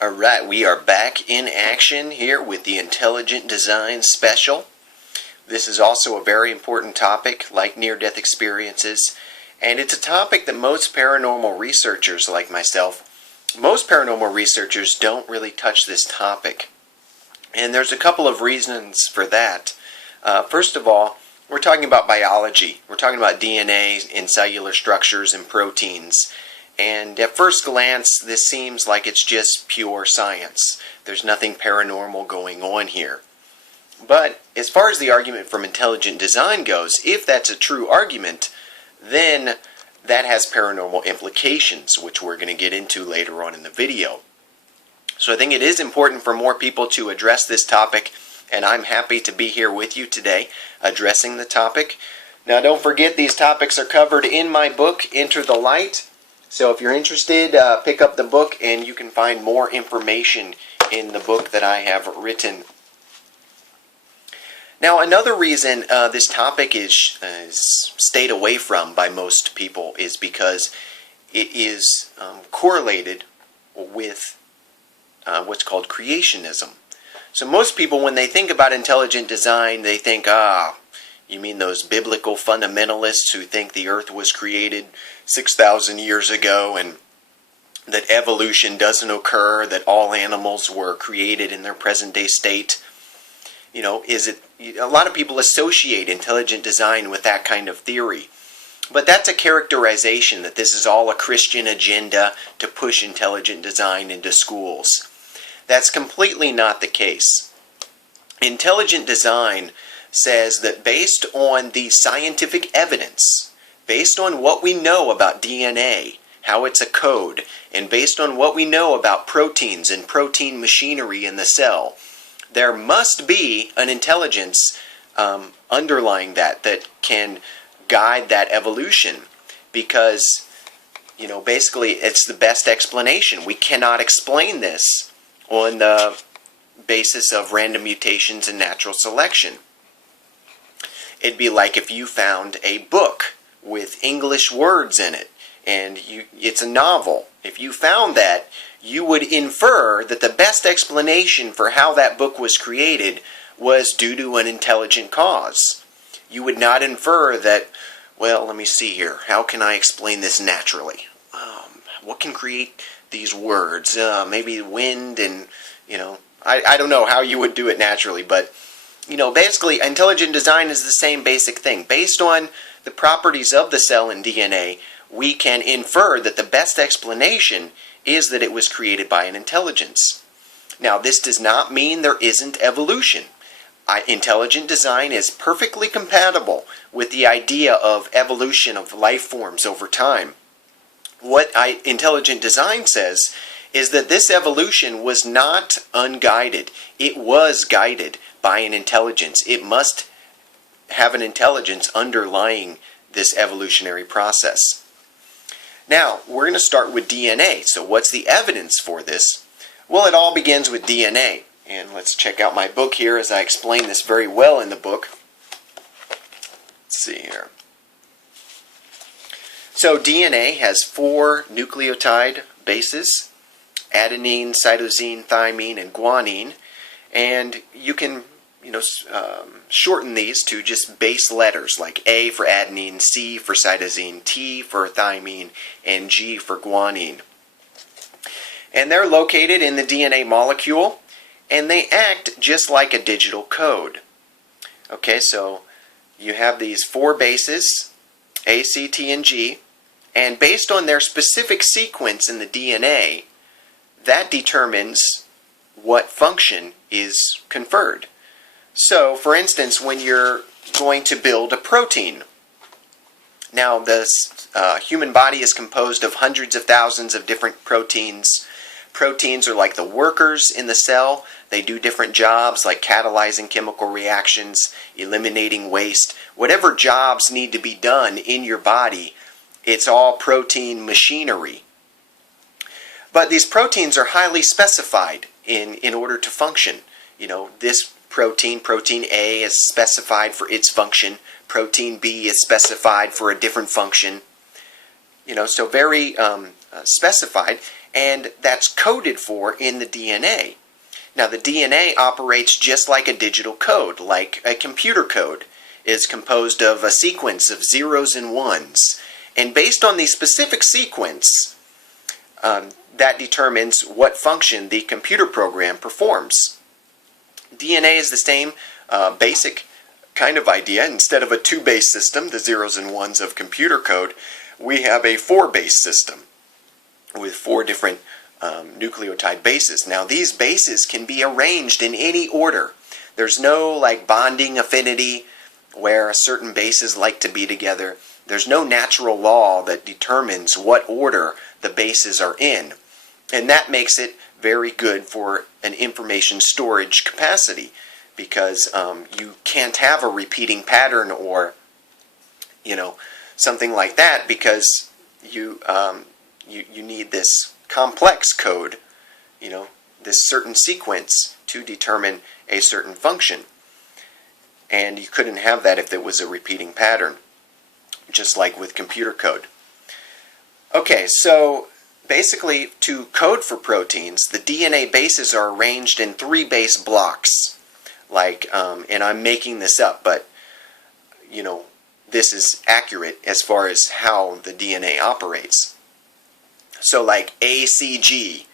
Alright, we are back in action here with the Intelligent Design Special. This is also a very important topic, like near-death experiences, and it's a topic that most paranormal researchers like myself, most paranormal researchers don't really touch this topic. And there's a couple of reasons for that. First of all, we're talking about biology. We're talking about DNA and cellular structures and proteins. And at first glance, this seems like it's just pure science. There's nothing paranormal going on here. But as far as the argument from intelligent design goes, if that's a true argument, then that has paranormal implications, which we're going to get into later on in the video. So I think it is important for more people to address this topic, and I'm happy to be here with you today addressing the topic. Now don't forget, these topics are covered in my book, Enter the Light. So if you're interested, pick up the book and you can find more information in the book that I have written. Now another reason this topic is stayed away from by most people is because it is correlated with what's called creationism. So most people, when they think about intelligent design, they think, you mean those biblical fundamentalists who think the earth was created 6,000 years ago and that evolution doesn't occur, that all animals were created in their present day state? You know, a lot of people associate intelligent design with that kind of theory. But that's a characterization that this is all a Christian agenda to push intelligent design into schools. That's completely not the case. Intelligent design says that based on the scientific evidence, based on what we know about DNA, how it's a code, and based on what we know about proteins and protein machinery in the cell, there must be an intelligence underlying that can guide that evolution, because, you know, basically it's the best explanation. We cannot explain this on the basis of random mutations and natural selection. It'd be like if you found a book with English words in it, and it's a novel. If you found that, you would infer that the best explanation for how that book was created was due to an intelligent cause. You would not infer that, well, let me see here, how can I explain this naturally? What can create these words? Maybe wind and, I don't know how you would do it naturally, but basically, intelligent design is the same basic thing. Based on the properties of the cell and DNA, we can infer that the best explanation is that it was created by an intelligence. Now, this does not mean there isn't evolution. Intelligent design is perfectly compatible with the idea of evolution of life forms over time. What intelligent design says is that this evolution was not unguided. It was guided by an intelligence. It must have an intelligence underlying this evolutionary process. Now, we're going to start with DNA. So what's the evidence for this? Well, it all begins with DNA. And let's check out my book here as I explain this very well in the book. Let's see here. So DNA has 4 nucleotide bases: adenine, cytosine, thymine, and guanine. And you can shorten these to just base letters like A for adenine, C for cytosine, T for thymine, and G for guanine. And they're located in the DNA molecule, and they act just like a digital code. Okay, so you have these 4 bases, A, C, T, and G, and based on their specific sequence in the DNA, that determines what function is conferred. So, for instance, when you're going to build a protein, now the human body is composed of hundreds of thousands of different proteins. Proteins are like the workers in the cell. They do different jobs like catalyzing chemical reactions, eliminating waste. Whatever jobs need to be done in your body, it's all protein machinery. But these proteins are highly specified in order to function. This protein A, is specified for its function. Protein B is specified for a different function. So very specified. and that's coded for in the DNA. Now, the DNA operates just like a digital code, like a computer code is composed of a sequence of zeros and ones. And based on the specific sequence, that determines what function the computer program performs. DNA is the same basic kind of idea. Instead of a 2-base system, the zeros and ones of computer code, we have a 4-base system with 4 different nucleotide bases. Now, these bases can be arranged in any order. There's no like bonding affinity where certain bases like to be together. There's no natural law that determines what order the bases are in. And that makes it very good for an information storage capacity, because you can't have a repeating pattern or something like that, because you need this complex code, this certain sequence to determine a certain function. And you couldn't have that if it was a repeating pattern, just like with computer code. Okay, so basically, to code for proteins, the DNA bases are arranged in 3 base blocks. And I'm making this up, but this is accurate as far as how the DNA operates. So like ACG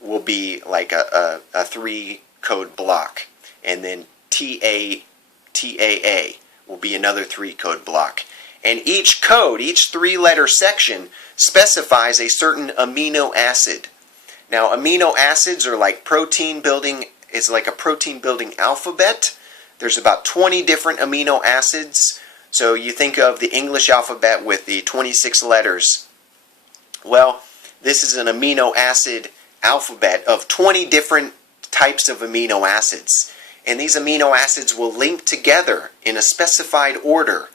will be like a 3 code block, and then TAA will be another 3 code block. And each code, each 3-letter section, specifies a certain amino acid. Now, amino acids are like protein building, it's like a protein building alphabet. There's about 20 different amino acids. So you think of the English alphabet with the 26 letters. Well, this is an amino acid alphabet of 20 different types of amino acids. And these amino acids will link together in a specified order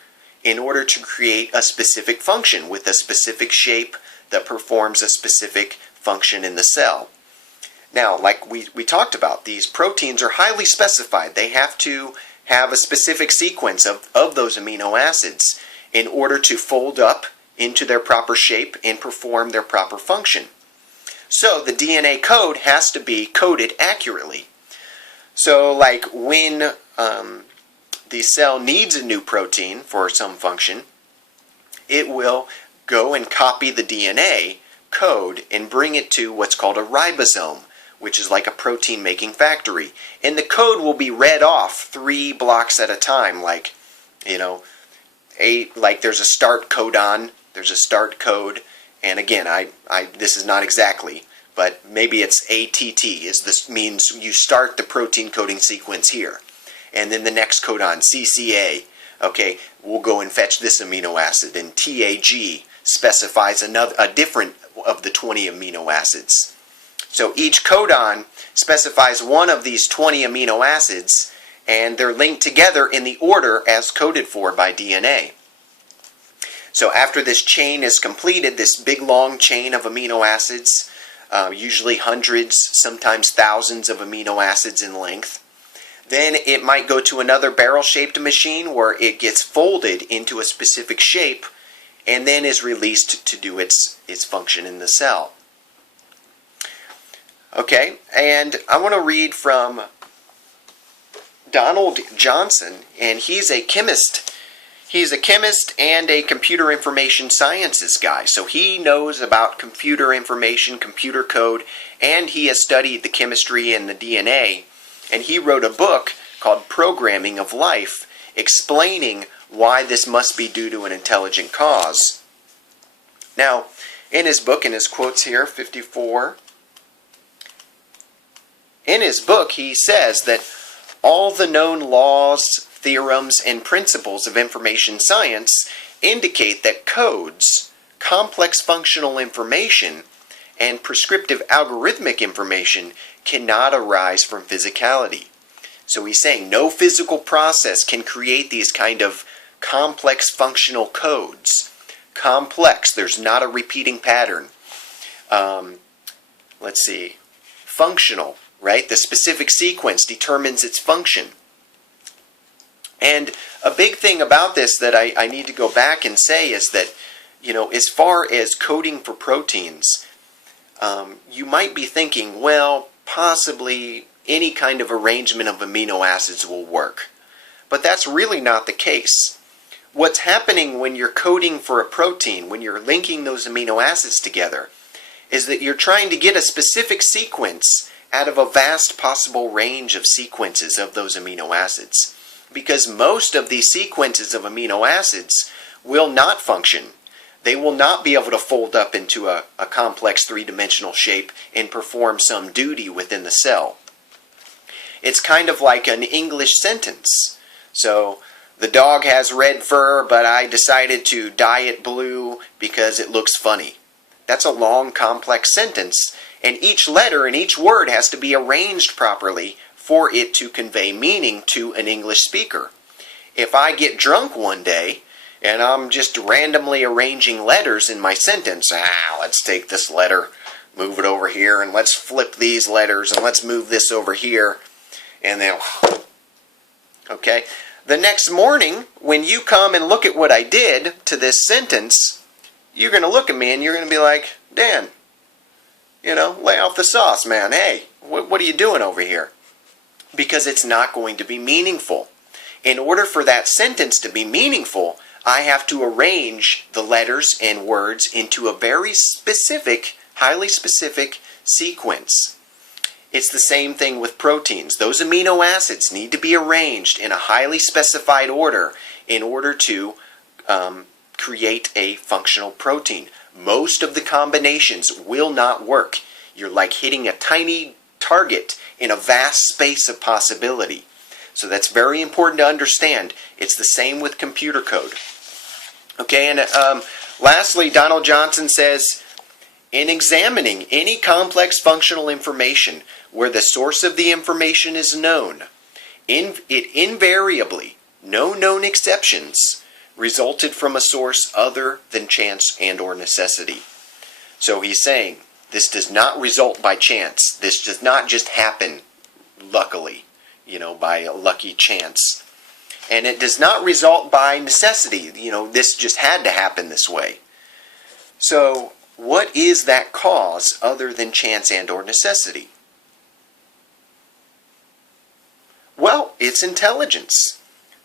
in order to create a specific function with a specific shape that performs a specific function in the cell. Now, like we talked about, these proteins are highly specified. They have to have a specific sequence of those amino acids in order to fold up into their proper shape and perform their proper function. So the DNA code has to be coded accurately. So like when the cell needs a new protein for some function, it will go and copy the DNA code and bring it to what's called a ribosome, which is like a protein making factory. And the code will be read off 3 blocks at a time, like there's a start codon, there's a start code, and again, this is not exactly, but maybe it's ATT. This means you start the protein coding sequence here. And then the next codon, CCA, okay, we'll go and fetch this amino acid. And TAG specifies a different of the 20 amino acids. So each codon specifies one of these 20 amino acids, and they're linked together in the order as coded for by DNA. So after this chain is completed, this big long chain of amino acids, usually hundreds, sometimes thousands of amino acids in length, then it might go to another barrel-shaped machine where it gets folded into a specific shape and then is released to do its function in the cell. Okay, and I want to read from Donald Johnson, and he's a chemist. He's a chemist and a computer information sciences guy, so he knows about computer information, computer code, and he has studied the chemistry and the DNA. And he wrote a book called Programming of Life, explaining why this must be due to an intelligent cause. Now, in his book, in his quotes here, 54, in his book he says that all the known laws, theorems, and principles of information science indicate that codes, complex functional information, and prescriptive algorithmic information cannot arise from physicality. So he's saying no physical process can create these kind of complex functional codes. Complex, there's not a repeating pattern. Let's see, functional, right? The specific sequence determines its function. And a big thing about this that I need to go back and say is that, as far as coding for proteins, you might be thinking, well, possibly any kind of arrangement of amino acids will work. But that's really not the case. What's happening when you're coding for a protein, when you're linking those amino acids together, is that you're trying to get a specific sequence out of a vast possible range of sequences of those amino acids. Because most of these sequences of amino acids will not function. They will not be able to fold up into a complex three-dimensional shape and perform some duty within the cell. It's kind of like an English sentence. So, the dog has red fur, but I decided to dye it blue because it looks funny. That's a long, complex sentence, and each letter and each word has to be arranged properly for it to convey meaning to an English speaker. If I get drunk one day, and I'm just randomly arranging letters in my sentence, let's take this letter, move it over here, and let's flip these letters, and let's move this over here, and then, okay? The next morning, when you come and look at what I did to this sentence, you're going to look at me and you're going to be like, Dan, lay off the sauce, man. Hey, what are you doing over here? Because it's not going to be meaningful. In order for that sentence to be meaningful, I have to arrange the letters and words into a very specific, highly specific sequence. It's the same thing with proteins. Those amino acids need to be arranged in a highly specified order in order to create a functional protein. Most of the combinations will not work. You're like hitting a tiny target in a vast space of possibility. So that's very important to understand. It's the same with computer code. Okay, and lastly, Donald Johnson says, in examining any complex functional information where the source of the information is known, it invariably, no known exceptions, resulted from a source other than chance and or necessity. So he's saying, this does not result by chance. This does not just happen luckily, by a lucky chance. And it does not result by necessity. This just had to happen this way. So, what is that cause other than chance and or necessity? Well, it's intelligence.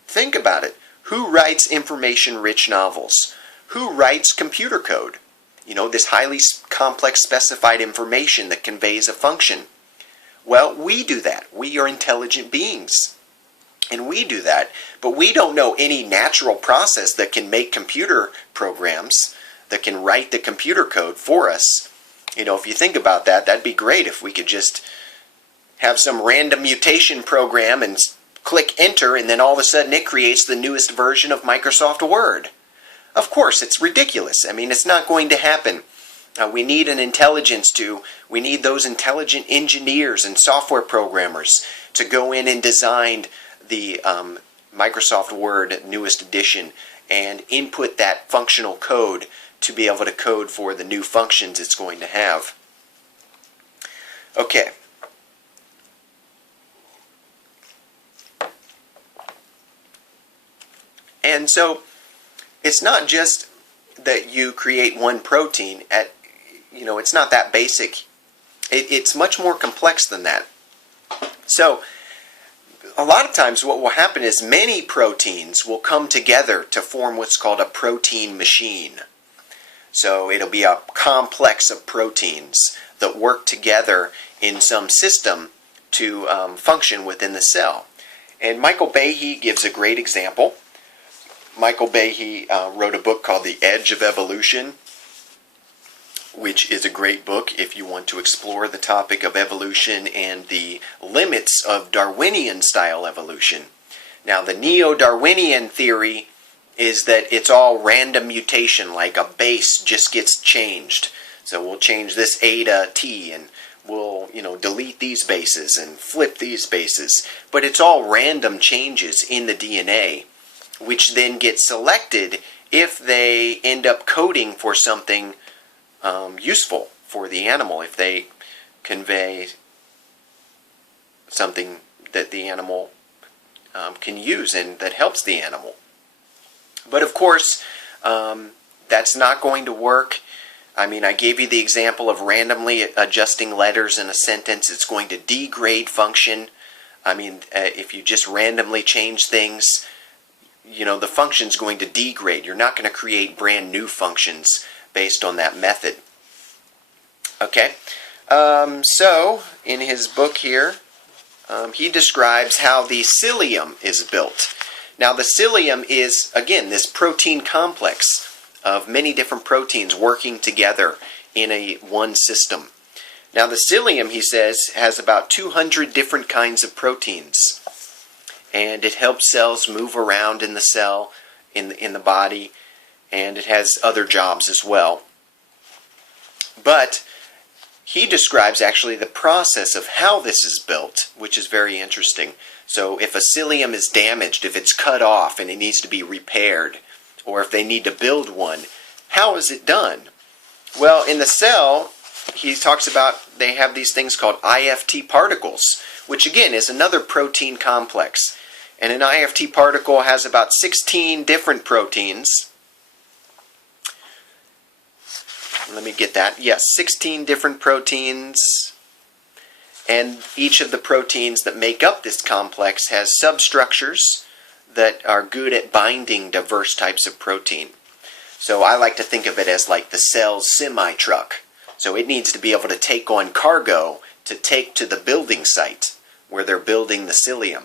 Think about it. Who writes information-rich novels? Who writes computer code? This highly complex specified information that conveys a function. Well, we do that. We are intelligent beings. And we do that. But we don't know any natural process that can make computer programs, that can write the computer code for us. If you think about that, that'd be great if we could just have some random mutation program and click enter, and then all of a sudden it creates the newest version of Microsoft Word. Of course, it's ridiculous. It's not going to happen. We need we need those intelligent engineers and software programmers to go in and design the Microsoft Word newest edition and input that functional code to be able to code for the new functions it's going to have. Okay. And so, it's not just that you create one protein it's not that basic. It's much more complex than that. So, a lot of times what will happen is many proteins will come together to form what's called a protein machine. So, it'll be a complex of proteins that work together in some system to function within the cell. And Michael Behe gives a great example. Michael Behe wrote a book called The Edge of Evolution, which is a great book if you want to explore the topic of evolution and the limits of Darwinian-style evolution. Now, the neo-Darwinian theory is that it's all random mutation, like a base just gets changed. So we'll change this A to T, and we'll, delete these bases and flip these bases. But it's all random changes in the DNA, which then get selected if they end up coding for something useful for the animal, if they convey something that the animal can use and that helps the animal. But of course, that's not going to work I mean, I gave you the example of randomly adjusting letters in a sentence. It's going to degrade function. I mean, if you just randomly change things, the function's going to degrade. You're not going to create brand new functions based on that method. Okay, so in his book here, he describes how the cilium is built. Now, the cilium is, again, this protein complex of many different proteins working together in one system. Now, the cilium, he says, has about 200 different kinds of proteins, and it helps cells move around in the cell, in the body, and it has other jobs as well. But he describes actually the process of how this is built, which is very interesting. So if a cilium is damaged, if it's cut off and it needs to be repaired, or if they need to build one, how is it done? Well, in the cell, he talks about they have these things called IFT particles, which again is another protein complex. And an IFT particle has about 16 different proteins. Let me get that. Yes, 16 different proteins. And each of the proteins that make up this complex has substructures that are good at binding diverse types of protein. So I like to think of it as like the cell's semi-truck. So it needs to be able to take on cargo to take to the building site where they're building the cilium.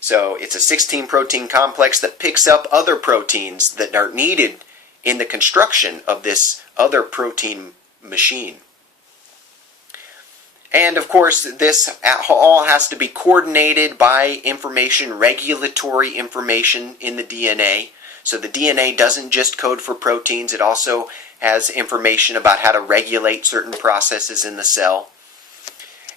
So it's a 16 protein complex that picks up other proteins that are needed in the construction of this other protein machine. And of course, this all has to be coordinated by regulatory information in the DNA. So the DNA doesn't just code for proteins, it also has information about how to regulate certain processes in the cell.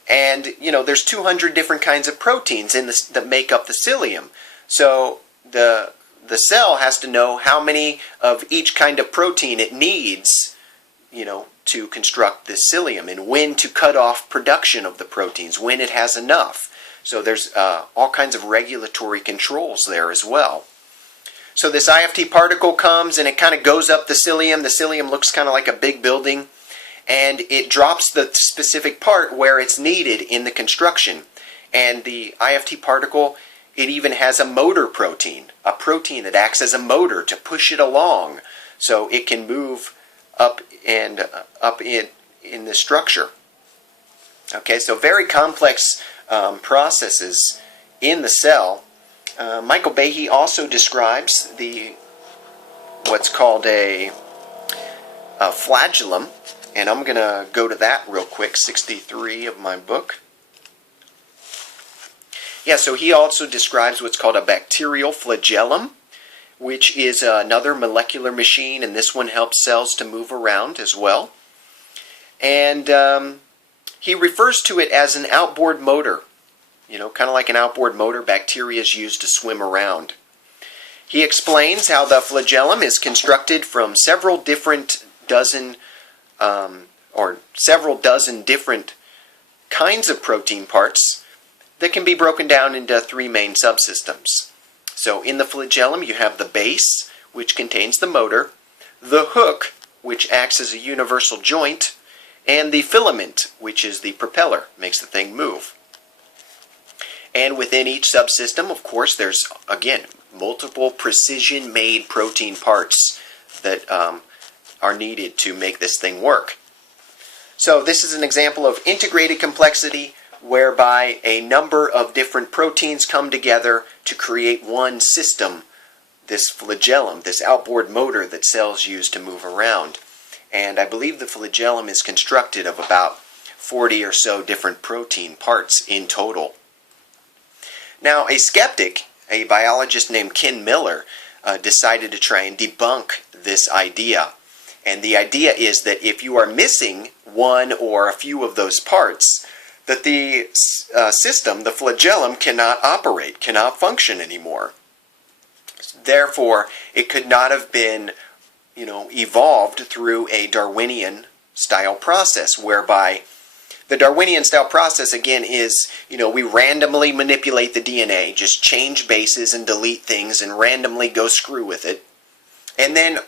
And, there's 200 different kinds of proteins that make up the cilium. So the cell has to know how many of each kind of protein it needs, to construct this cilium, and when to cut off production of the proteins, when it has enough. So there's all kinds of regulatory controls there as well. So this IFT particle comes and it kind of goes up the cilium. The cilium looks kind of like a big building, and it drops the specific part where it's needed in the construction. And the IFT particle, it even has a motor protein, a protein that acts as a motor to push it along so it can move up and up in the structure. Okay, so very complex processes in the cell. Michael Behe also describes what's called a flagellum, and I'm going to go to that real quick, 63 of my book. Yeah, so he also describes what's called a bacterial flagellum, which is another molecular machine, and this one helps cells to move around as well. And he refers to it as an outboard motor. Kind of like an outboard motor, bacteria is used to swim around. He explains how the flagellum is constructed from several dozen different kinds of protein parts that can be broken down into three main subsystems. So in the flagellum you have the base, which contains the motor, the hook, which acts as a universal joint, and the filament, which is the propeller, makes the thing move. And within each subsystem, of course, there's, again, multiple precision-made protein parts that are needed to make this thing work. So this is an example of integrated complexity, whereby a number of different proteins come together to create one system, this flagellum, this outboard motor that cells use to move around. And I believe the flagellum is constructed of about 40 or so different protein parts in total. Now, a skeptic, a biologist named Ken Miller, decided to try and debunk this idea. And the idea is that if you are missing one or a few of those parts, that the system, the flagellum, cannot operate, cannot function anymore. Therefore, it could not have been, evolved through a Darwinian-style process, whereby the Darwinian-style process, again, is, we randomly manipulate the DNA, just change bases and delete things and randomly go screw with it. And then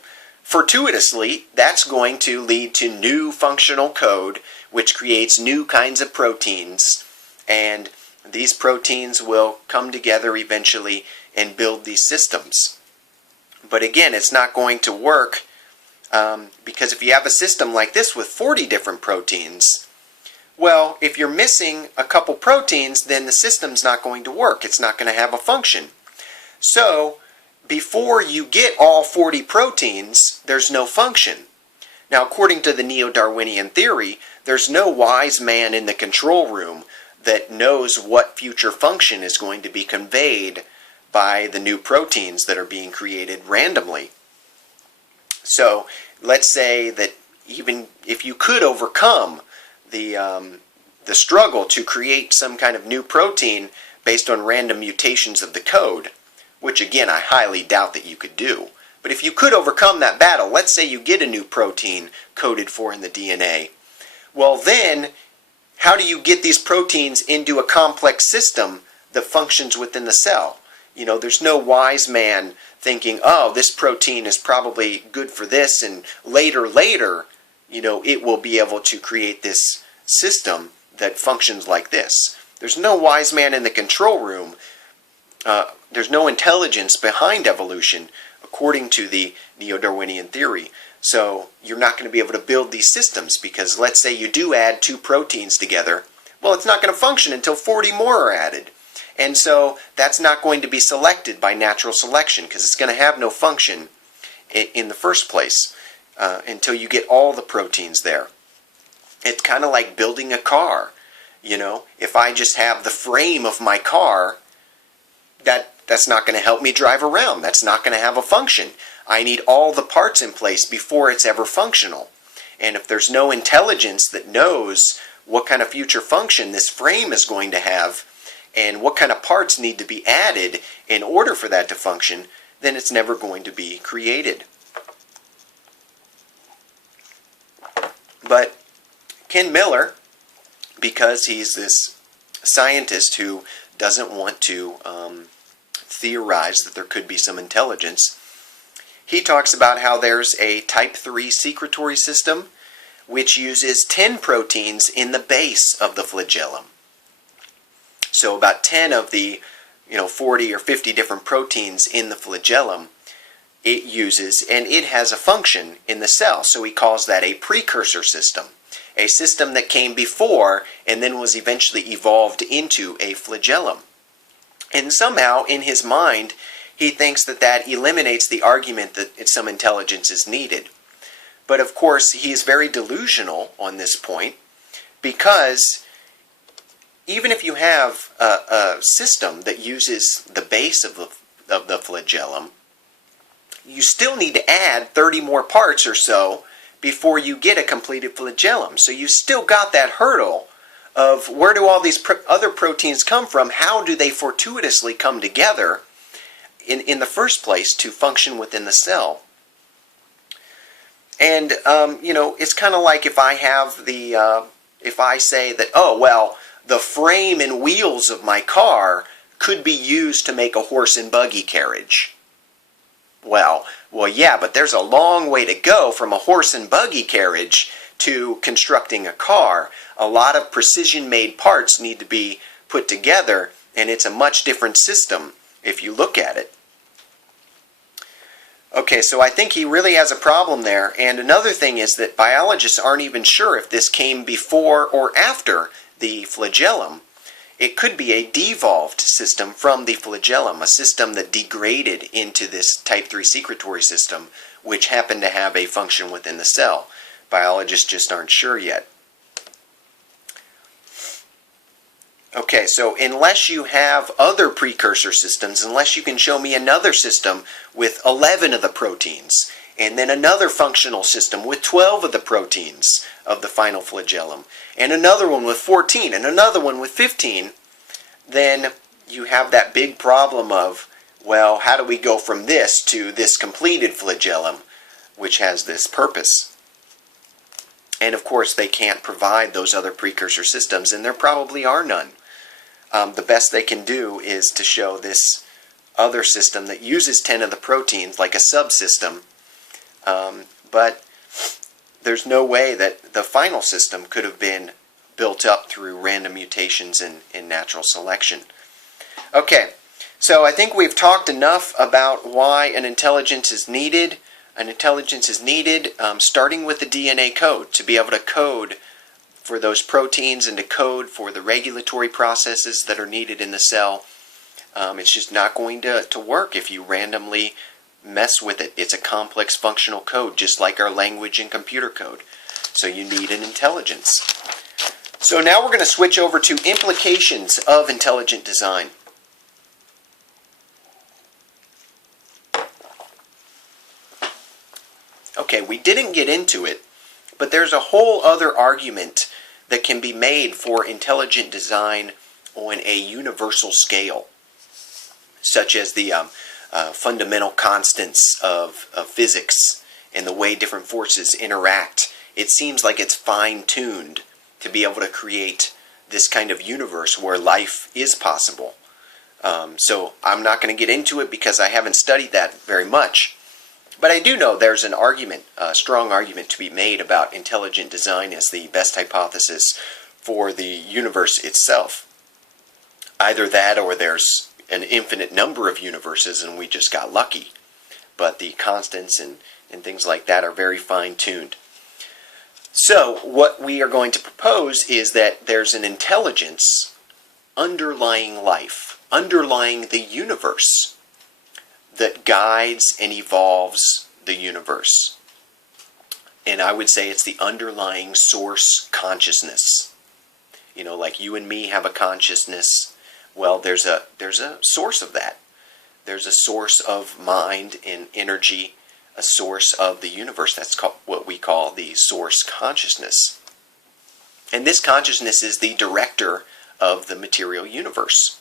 fortuitously, that's going to lead to new functional code, which creates new kinds of proteins. And these proteins will come together eventually and build these systems. But again, it's not going to work because if you have a system like this with 40 different proteins, well, if you're missing a couple proteins, then the system's not going to work. It's not going to have a function. So, before you get all 40 proteins, there's no function. Now, according to the Neo-Darwinian theory, there's no wise man in the control room that knows what future function is going to be conveyed by the new proteins that are being created randomly. So, let's say that even if you could overcome the struggle to create some kind of new protein based on random mutations of the code, which again I highly doubt that you could do. But if you could overcome that battle, let's say you get a new protein coded for in the DNA, well then, how do you get these proteins into a complex system that functions within the cell? You know, there's no wise man thinking, oh, this protein is probably good for this, and later, you know, it will be able to create this system that functions like this. There's no wise man in the control room. There's no intelligence behind evolution, according to the Neo-Darwinian theory. So you're not going to be able to build these systems because let's say you do add two proteins together. Well, it's not going to function until 40 more are added. And so that's not going to be selected by natural selection because it's going to have no function in the first place until you get all the proteins there. It's kind of like building a car. You know, if I just have the frame of my car, that's not going to help me drive around. That's not going to have a function. I need all the parts in place before it's ever functional. And if there's no intelligence that knows what kind of future function this frame is going to have and what kind of parts need to be added in order for that to function, then it's never going to be created. But Ken Miller, because he's this scientist who doesn't want to theorize that there could be some intelligence, he talks about how there's a type 3 secretory system which uses 10 proteins in the base of the flagellum. So about 10 of the 40 or 50 different proteins in the flagellum it uses, and it has a function in the cell. So he calls that a precursor system. A system that came before and then was eventually evolved into a flagellum. And somehow, in his mind, he thinks that eliminates the argument that some intelligence is needed. But of course, he is very delusional on this point, because even if you have a system that uses the base of the flagellum, you still need to add 30 more parts or so before you get a completed flagellum. So you still got that hurdle of where do all these other proteins come from? How do they fortuitously come together in the first place to function within the cell? And it's kind of like if I have if I say that, oh well, the frame and wheels of my car could be used to make a horse and buggy carriage. Well, yeah, but there's a long way to go from a horse and buggy carriage to constructing a car. A lot of precision-made parts need to be put together, and it's a much different system if you look at it. Okay, so I think he really has a problem there. And another thing is that biologists aren't even sure if this came before or after the flagellum. It could be a devolved system from the flagellum, a system that degraded into this type 3 secretory system, which happened to have a function within the cell. Biologists just aren't sure yet. Okay, so unless you have other precursor systems, unless you can show me another system with 11 of the proteins, and then another functional system with 12 of the proteins of the final flagellum, and another one with 14, and another one with 15, then you have that big problem of, well, how do we go from this to this completed flagellum, which has this purpose? And of course, they can't provide those other precursor systems, and there probably are none. The best they can do is to show this other system that uses 10 of the proteins, like a subsystem, but there's no way that the final system could have been built up through random mutations in natural selection. Okay, so I think we've talked enough about why an intelligence is needed. An intelligence is needed starting with the DNA code, to be able to code for those proteins and to code for the regulatory processes that are needed in the cell. It's just not going to work if you randomly mess with it. It's a complex functional code, just like our language and computer code. So you need an intelligence. So now we're going to switch over to implications of intelligent design. Okay, we didn't get into it, but there's a whole other argument that can be made for intelligent design on a universal scale, such as the fundamental constants of physics and the way different forces interact. It seems like it's fine-tuned to be able to create this kind of universe where life is possible. So I'm not going to get into it because I haven't studied that very much. But I do know there's an argument, a strong argument to be made about intelligent design as the best hypothesis for the universe itself. Either that or there's an infinite number of universes and we just got lucky. But the constants and things like that are very fine-tuned. So what we are going to propose is that there's an intelligence underlying life, underlying the universe, that guides and evolves the universe. And I would say it's the underlying source consciousness. You know, like you and me have a consciousness. Well, there's a source of that. There's a source of mind and energy, a source of the universe. That's what we call the source consciousness. And this consciousness is the director of the material universe.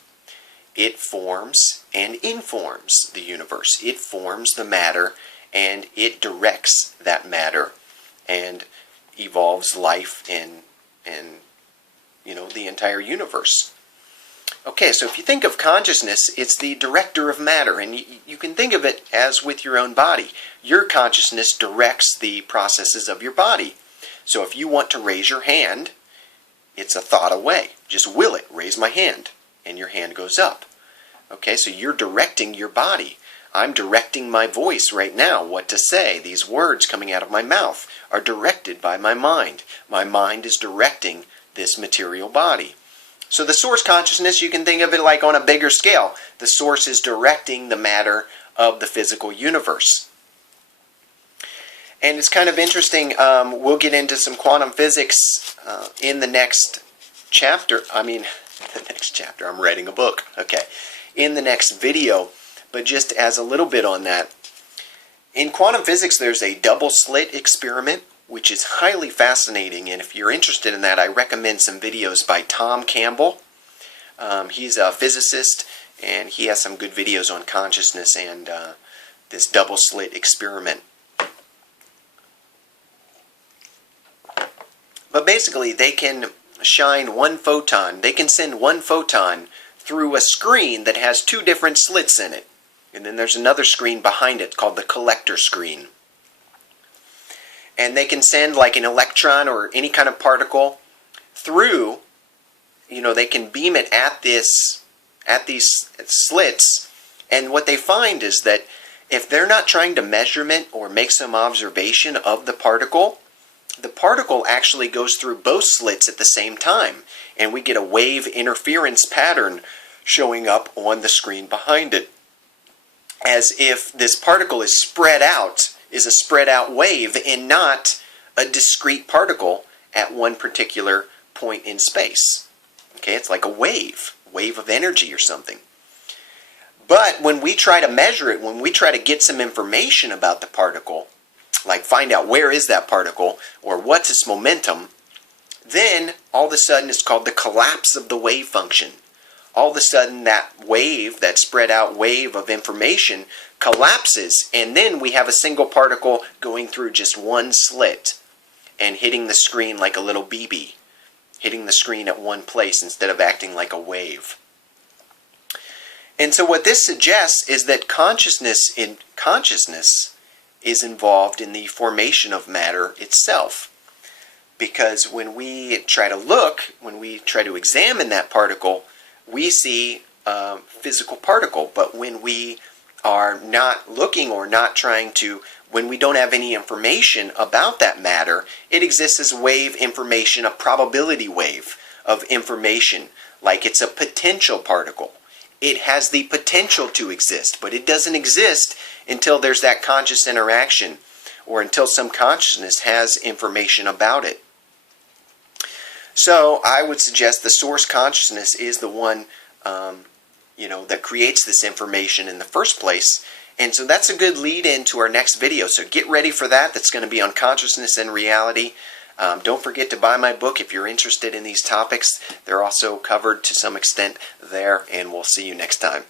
It forms and informs the universe. It forms the matter and it directs that matter and evolves life in the entire universe. Okay, so if you think of consciousness, it's the director of matter, and you can think of it as with your own body. Your consciousness directs the processes of your body. So if you want to raise your hand, it's a thought away. Just will it, raise my hand, and your hand goes up. Okay, so you're directing your body. I'm directing my voice right now, what to say. These words coming out of my mouth are directed by my mind. My mind is directing this material body. So the source consciousness, you can think of it like on a bigger scale. The source is directing the matter of the physical universe. And it's kind of interesting. We'll get into some quantum physics in the next chapter. The next chapter. I'm writing a book. Okay. In the next video. But just as a little bit on that. In quantum physics, there's a double slit experiment, which is highly fascinating, and if you're interested in that, I recommend some videos by Tom Campbell. He's a physicist, and he has some good videos on consciousness and this double slit experiment. But basically, they can shine one photon, they can send one photon through a screen that has two different slits in it. And then there's another screen behind it called the collector screen. And they can send like an electron or any kind of particle through, they can beam it at these slits. And what they find is that if they're not trying to measurement or make some observation of the particle actually goes through both slits at the same time. And we get a wave interference pattern showing up on the screen behind it. As if this particle is a spread out wave and not a discrete particle at one particular point in space. Okay, it's like a wave of energy or something. But when we try to measure it, when we try to get some information about the particle, like find out where is that particle or what's its momentum, then all of a sudden it's called the collapse of the wave function. All of a sudden that wave, that spread out wave of information collapses, and then we have a single particle going through just one slit and hitting the screen like a little BB, hitting the screen at one place instead of acting like a wave. And so what this suggests is that consciousness is involved in the formation of matter itself. Because when we try to examine that particle, we see a physical particle. But when we are not looking or not trying to, when we don't have any information about that matter, it exists as wave information, a probability wave of information, like it's a potential particle. It has the potential to exist, but it doesn't exist until there's that conscious interaction, or until some consciousness has information about it. So I would suggest the source consciousness is the one that creates this information in the first place. And so that's a good lead into our next video. So get ready for that. That's going to be on consciousness and reality. Don't forget to buy my book if you're interested in these topics. They're also covered to some extent there, and we'll see you next time.